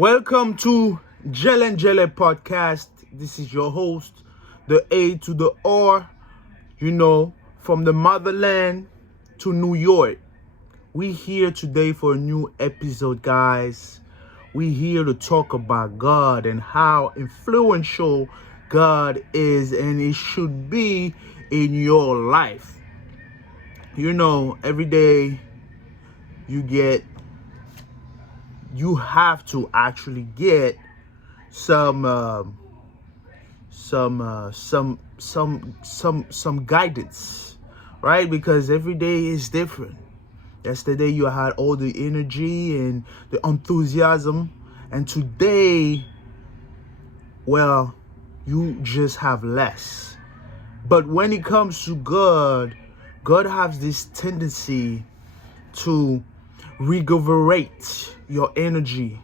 Welcome to Gel and Jelly Podcast. This is your host, the A to the R, from the motherland to New York. We here today for a new episode, guys. We here to talk about God and how influential God is and it should be in your life. Every day you have to actually get some guidance, right? Because every day is different. Yesterday you had all the energy and the enthusiasm, and today, well, you just have less. But when it comes to God has this tendency to revigorate your energy,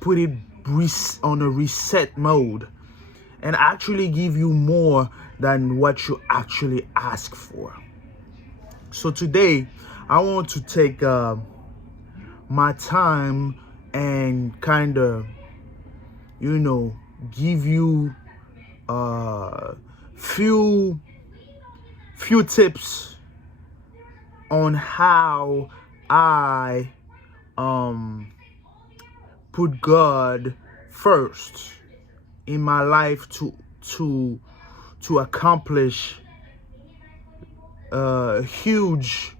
put it on a reset mode, and actually give you more than what you actually ask for. So today, I want to take my time and kind of, give you few tips on how I put God first in my life to accomplish huge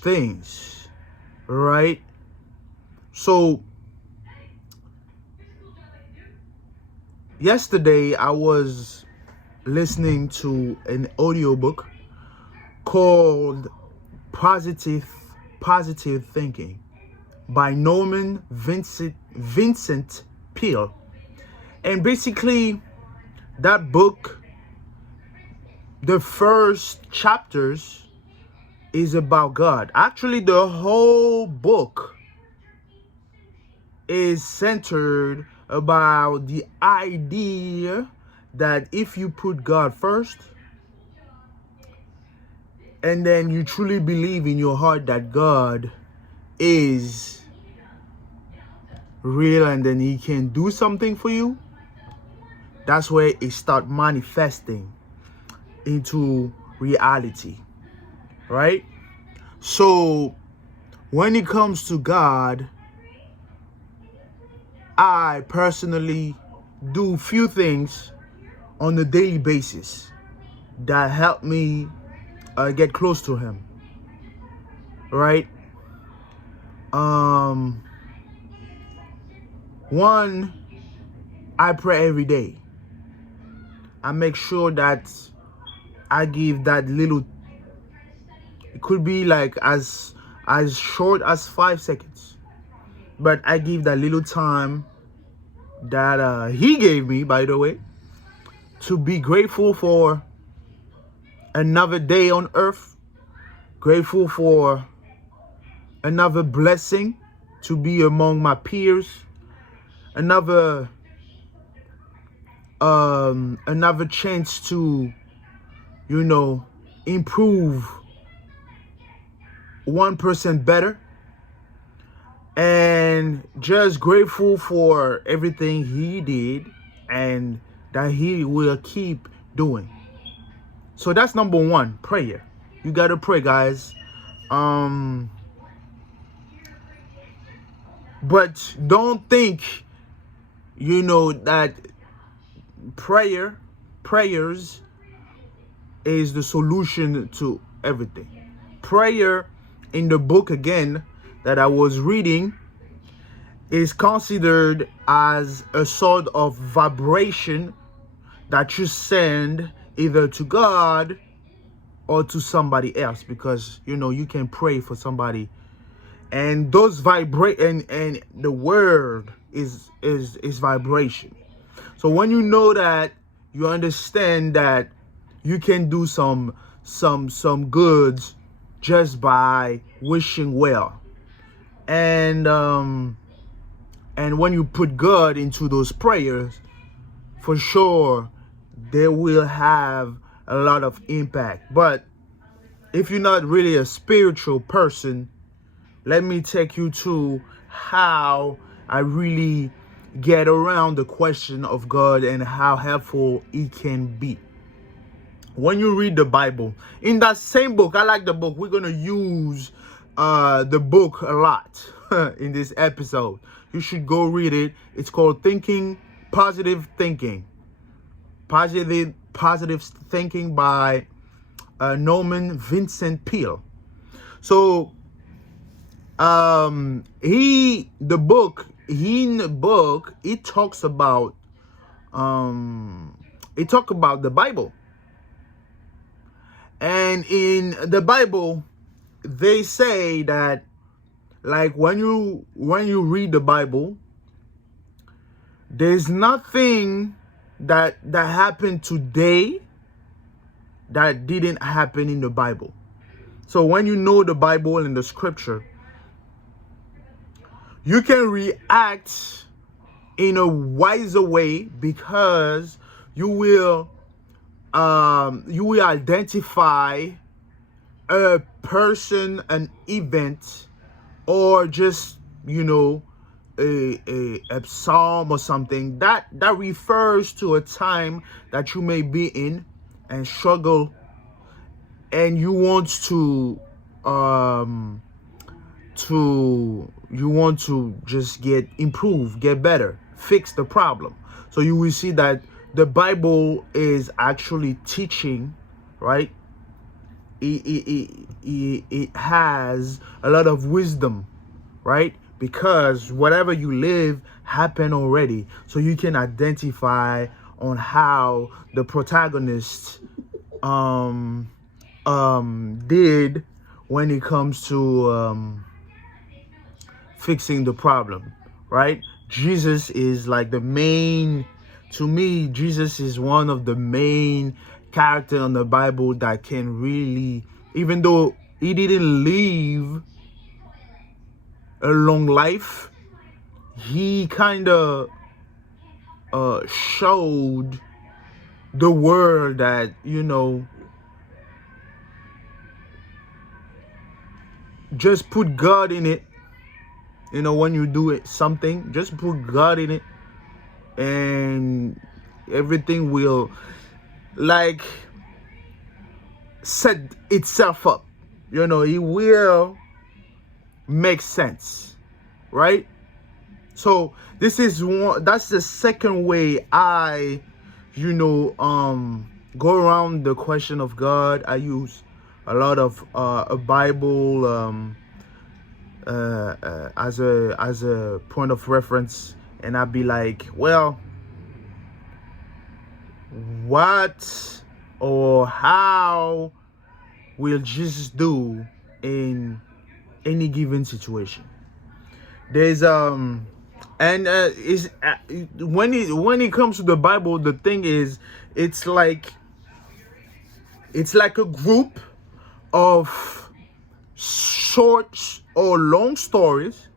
things, right? So yesterday I was listening to an audiobook called Positive Thinking by Norman Vincent Peale. And basically that book, the first chapters is about God. Actually, the whole book is centered about the idea that if you put God first, and then you truly believe in your heart that God is real and then he can do something for you, that's where it starts manifesting into reality, right? So when it comes to God, I personally do few things on a daily basis that help me get close to him, right? One, I pray every day. I make sure that I give that little, it could be like as short as 5 seconds, but I give that little time that he gave me, by the way, to be grateful for another day on earth, grateful for another blessing to be among my peers, another chance to improve 1% better, and just grateful for everything he did and that he will keep doing. So that's number one, prayer. You gotta pray, guys. But don't think that prayers is the solution to everything. Prayer in the book, again, that I was reading, is considered as a sort of vibration that you send either to God or to somebody else, because you can pray for somebody and those vibrate, and the word is vibration. So when you know that, you understand that you can do some goods just by wishing well. And when you put God into those prayers, for sure they will have a lot of impact. But if you're not really a spiritual person, let me take you to how I really get around the question of God and how helpful it can be. When you read the Bible, in that same book, I like the book. We're going to use the book a lot in this episode. You should go read it. It's called Positive Thinking. Positive Thinking by Norman Vincent Peale. So in the book, it talks about the Bible. And in the Bible, they say that, like, when you read the Bible, there's nothing that happened today that didn't happen in the Bible. So when you know the Bible and the scripture, you can react in a wiser way, because you will identify a person, an event, or just, a psalm or something that refers to a time that you may be in and struggle, and you want to just get better, fix the problem. So you will see that the Bible is actually teaching, right? It has a lot of wisdom, right? Because whatever you live happened already. So you can identify on how the protagonist did when it comes to fixing the problem, right? Jesus is like Jesus is one of the main characters in the Bible that can really, even though he didn't live a long life, he kind of showed the world that, just put God in it. When you do something, just put God in it, and everything will, like, set itself up. It will make sense, right? So that's the second way I go around the question of God. I use a lot of a Bible as a point of reference, and I'd be like, well, what or how will Jesus do in any given situation? There's when it comes to the Bible, the thing is, it's like a group of short or long stories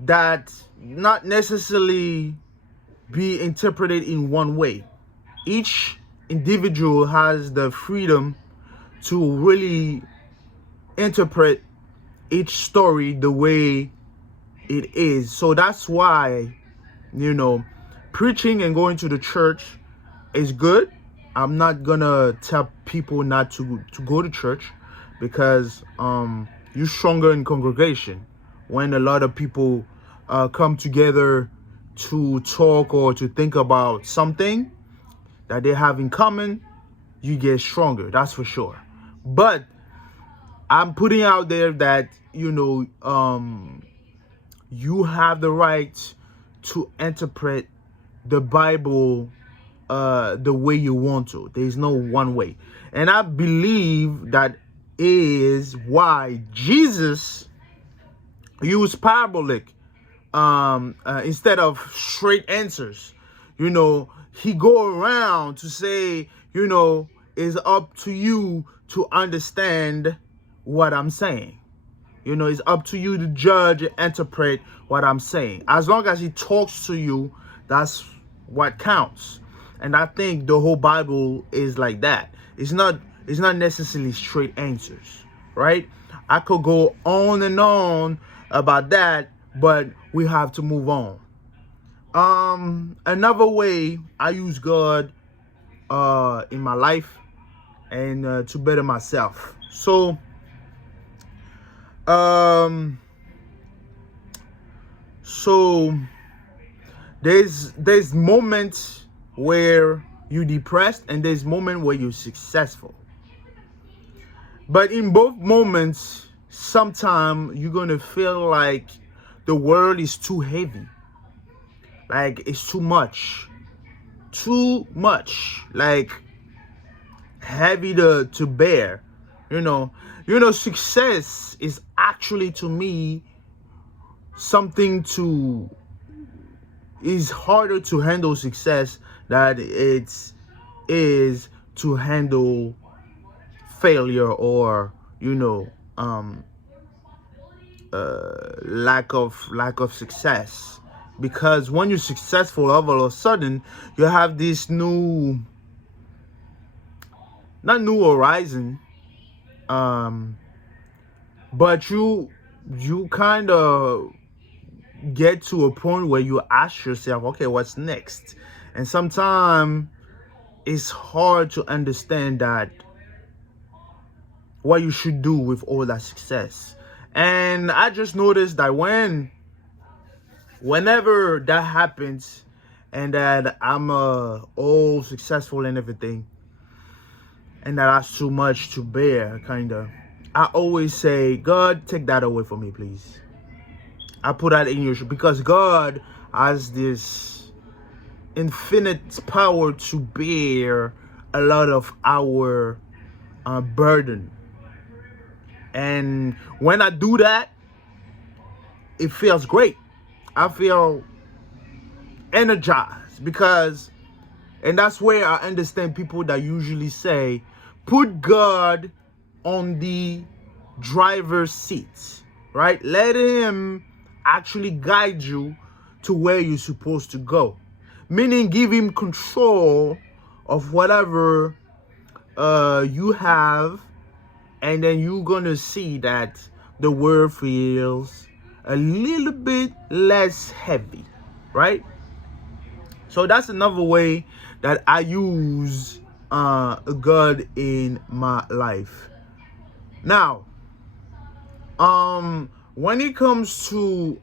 that not necessarily be interpreted in one way. Each individual has the freedom to really interpret each story the way it is. So that's why, preaching and going to the church is good. I'm not gonna tell people not to go to church, because you're stronger in congregation when a lot of people come together to talk or to think about something that they have in common. You get stronger, that's for sure. But I'm putting out there that you have the right to interpret the Bible the way you want to. There's no one way, and I believe that is why Jesus used parabolic instead of straight answers. He go around to say, it's up to you to understand what I'm saying. It's up to you to judge and interpret what I'm saying. As long as he talks to you, that's what counts. And I think the whole Bible is like that. It's not necessarily straight answers, right? I could go on and on about that, but we have to move on. Another way I use God in my life and to better myself. So um so there's moments where you're depressed and there's moment where you're successful. But in both moments, sometimes you're gonna feel like the world is too heavy. Like it's too much. Too much. Like heavy to bear. You know. Success is actually to me something to is harder to handle success than it is to handle failure or lack of success. Because when you're successful, all of a sudden you have this not new horizon, but you kind of get to a point where you ask yourself, okay, what's next? And sometimes it's hard to understand that what you should do with all that success. And I just noticed that whenever that happens and that I'm all successful and everything, and that's too much to bear, kind of, I always say, God, take that away from me, please. I put that in your shoe because God has this infinite power to bear a lot of our burden. And when I do that, it feels great. I feel energized and that's where I understand people that usually say, put God on the driver's seat, right? Let him actually guide you to where you're supposed to go. Meaning give him control of whatever you have, and then you're gonna see that the world feels a little bit less heavy, right? So that's another way that I use God in my life. Now, when it comes to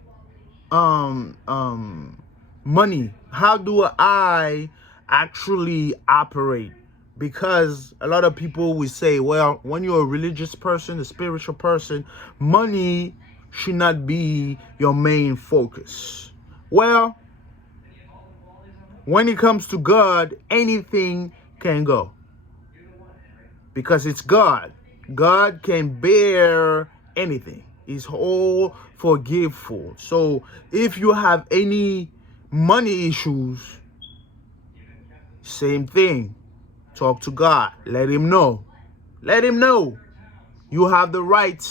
money, how do I actually operate? Because a lot of people will say, well, when you're a religious person, a spiritual person, money should not be your main focus. Well, when it comes to God, anything can go. Because it's God. God can bear anything. He's all forgiveful. So if you have any money issues, same thing. Talk to God. Let him know. Let him know. You have the right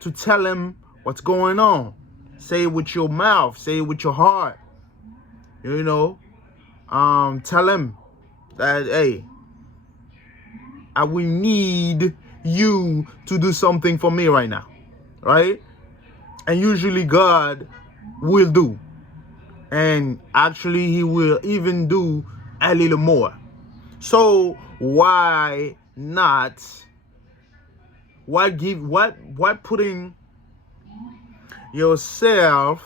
to tell him what's going on. Say it with your mouth. Say it with your heart. Tell him that, hey, I will need you to do something for me right now, right? And usually God will do. And actually he will even do a little more. So why not? Why putting yourself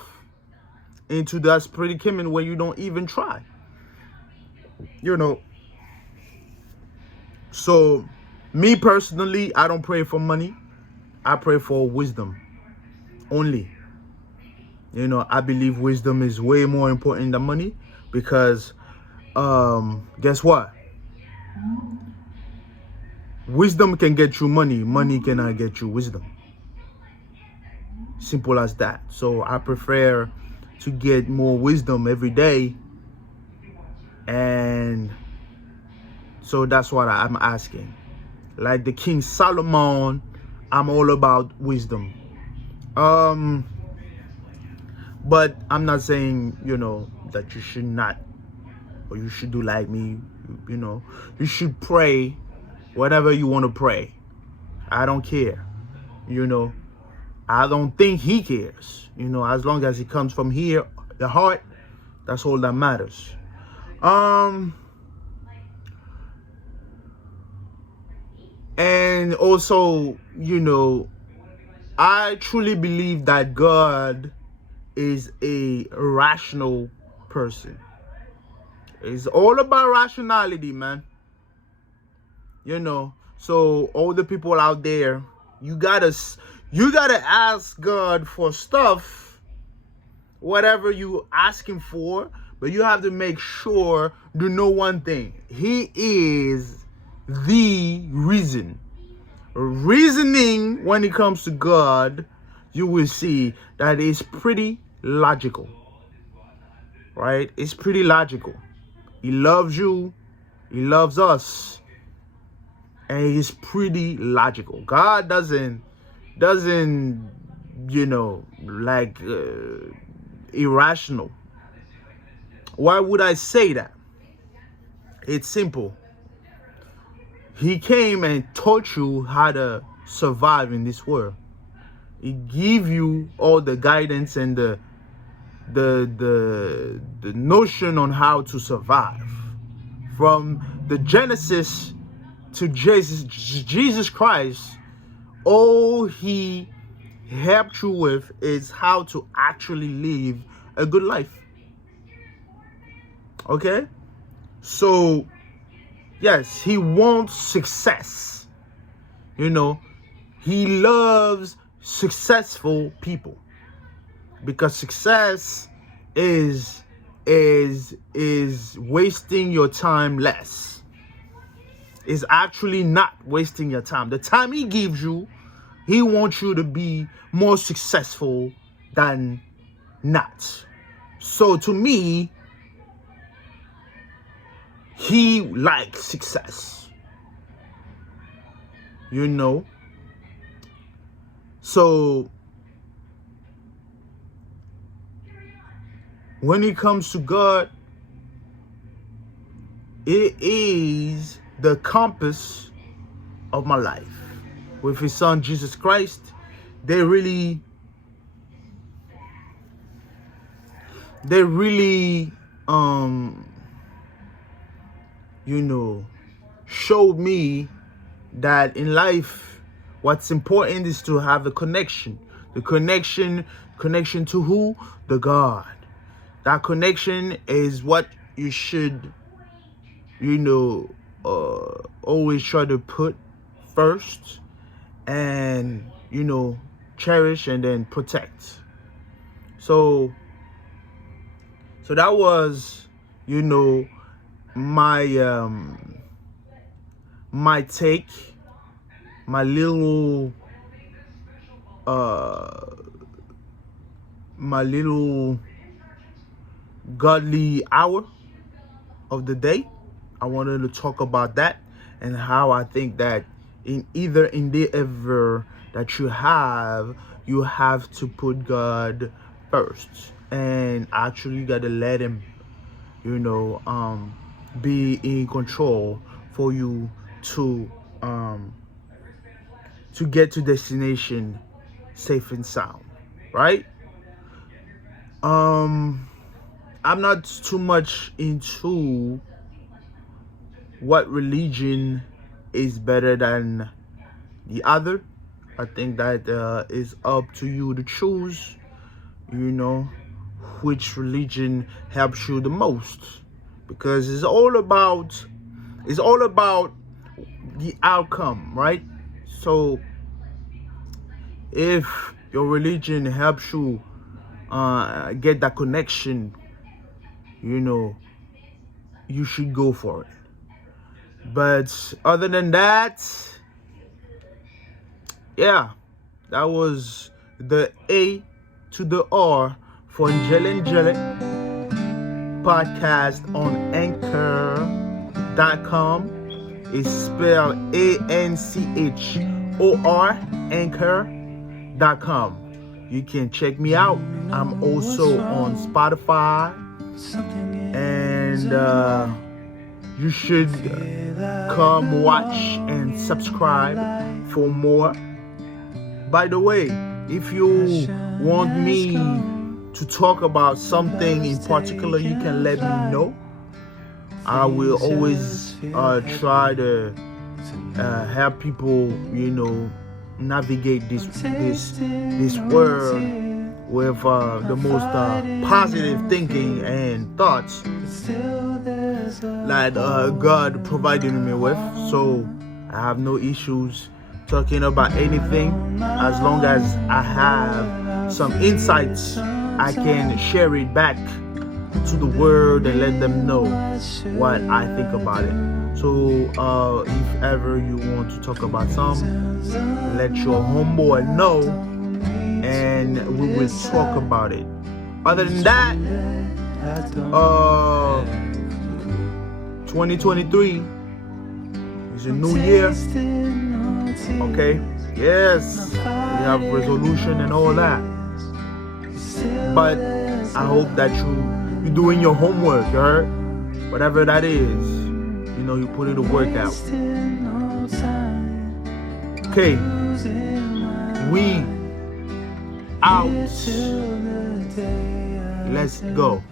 into that predicament where you don't even try? So me personally, I don't pray for money. I pray for wisdom only. I believe wisdom is way more important than money because guess what? Wisdom can get you money. Money cannot get you wisdom. Simple as that. So I prefer to get more wisdom every day. And so that's what I'm asking. Like the King Solomon, I'm all about wisdom. But I'm not saying, that you should not, or you should do like me, you should pray whatever you want to pray. I don't care. You know, I don't think he cares. You know, as long as it comes from here, the heart, that's all that matters. And also, you know, I truly believe that God is a rational person. It's all about rationality, man. You know, so all the people out there, you gotta ask God for stuff, whatever you asking for, but you have to make sure to know one thing: He is the reason. Reasoning when it comes to God, you will see that it's pretty logical, right? It's pretty logical. He loves you, he loves us, and he's pretty logical. God doesn't you know, like irrational. Why would I say that? It's simple. He came and taught you how to survive in this world. He give you all the guidance and the notion on how to survive. From the Genesis to Jesus Christ, all he helped you with is how to actually live a good life. Okay? So, yes, he wants success. You know, he loves successful people, because success is wasting your time less. Is actually not wasting your time. The time he gives you, he wants you to be more successful than not. So to me, he likes success. You know? So when it comes to God, it is the compass of my life. With his son Jesus Christ, they really you know, showed me that in life what's important is to have a connection. The connection to who? The God. That connection is what you should, you know, always try to put first, and, you know, cherish and then protect. So that was, you know, my my take, my little godly hour of the day. I wanted to talk about that, and how I think that in either endeavor that you have to put God first, and actually you gotta let him, you know, be in control for you to get to destination safe and sound, right? I'm not too much into what religion is better than the other. I think that is up to you to choose, you know, which religion helps you the most, because it's all about the outcome, right? So if your religion helps you get that connection, you know, you should go for it. But other than that, yeah, that was the A to the R for Angelic podcast on Anchor.com. It's spelled ANCHOR, Anchor.com. You can check me out. I'm also on Spotify, and you should come watch and subscribe for more. By the way, if you want me to talk about something in particular, you can let me know. I will always try to help people, navigate this world with the most positive thinking and thoughts that God provided me with. So I have no issues talking about anything as long as I have some insights. I can share it back to the world and let them know what I think about it. So if ever you want to talk about something, let your homeboy know and we will talk about it. Other than that, 2023 is a new year. Okay, yes, we have resolution and all that, but I hope that you're doing your homework, you heard? Whatever that is, you put it to work out. Okay, we out. Let's go.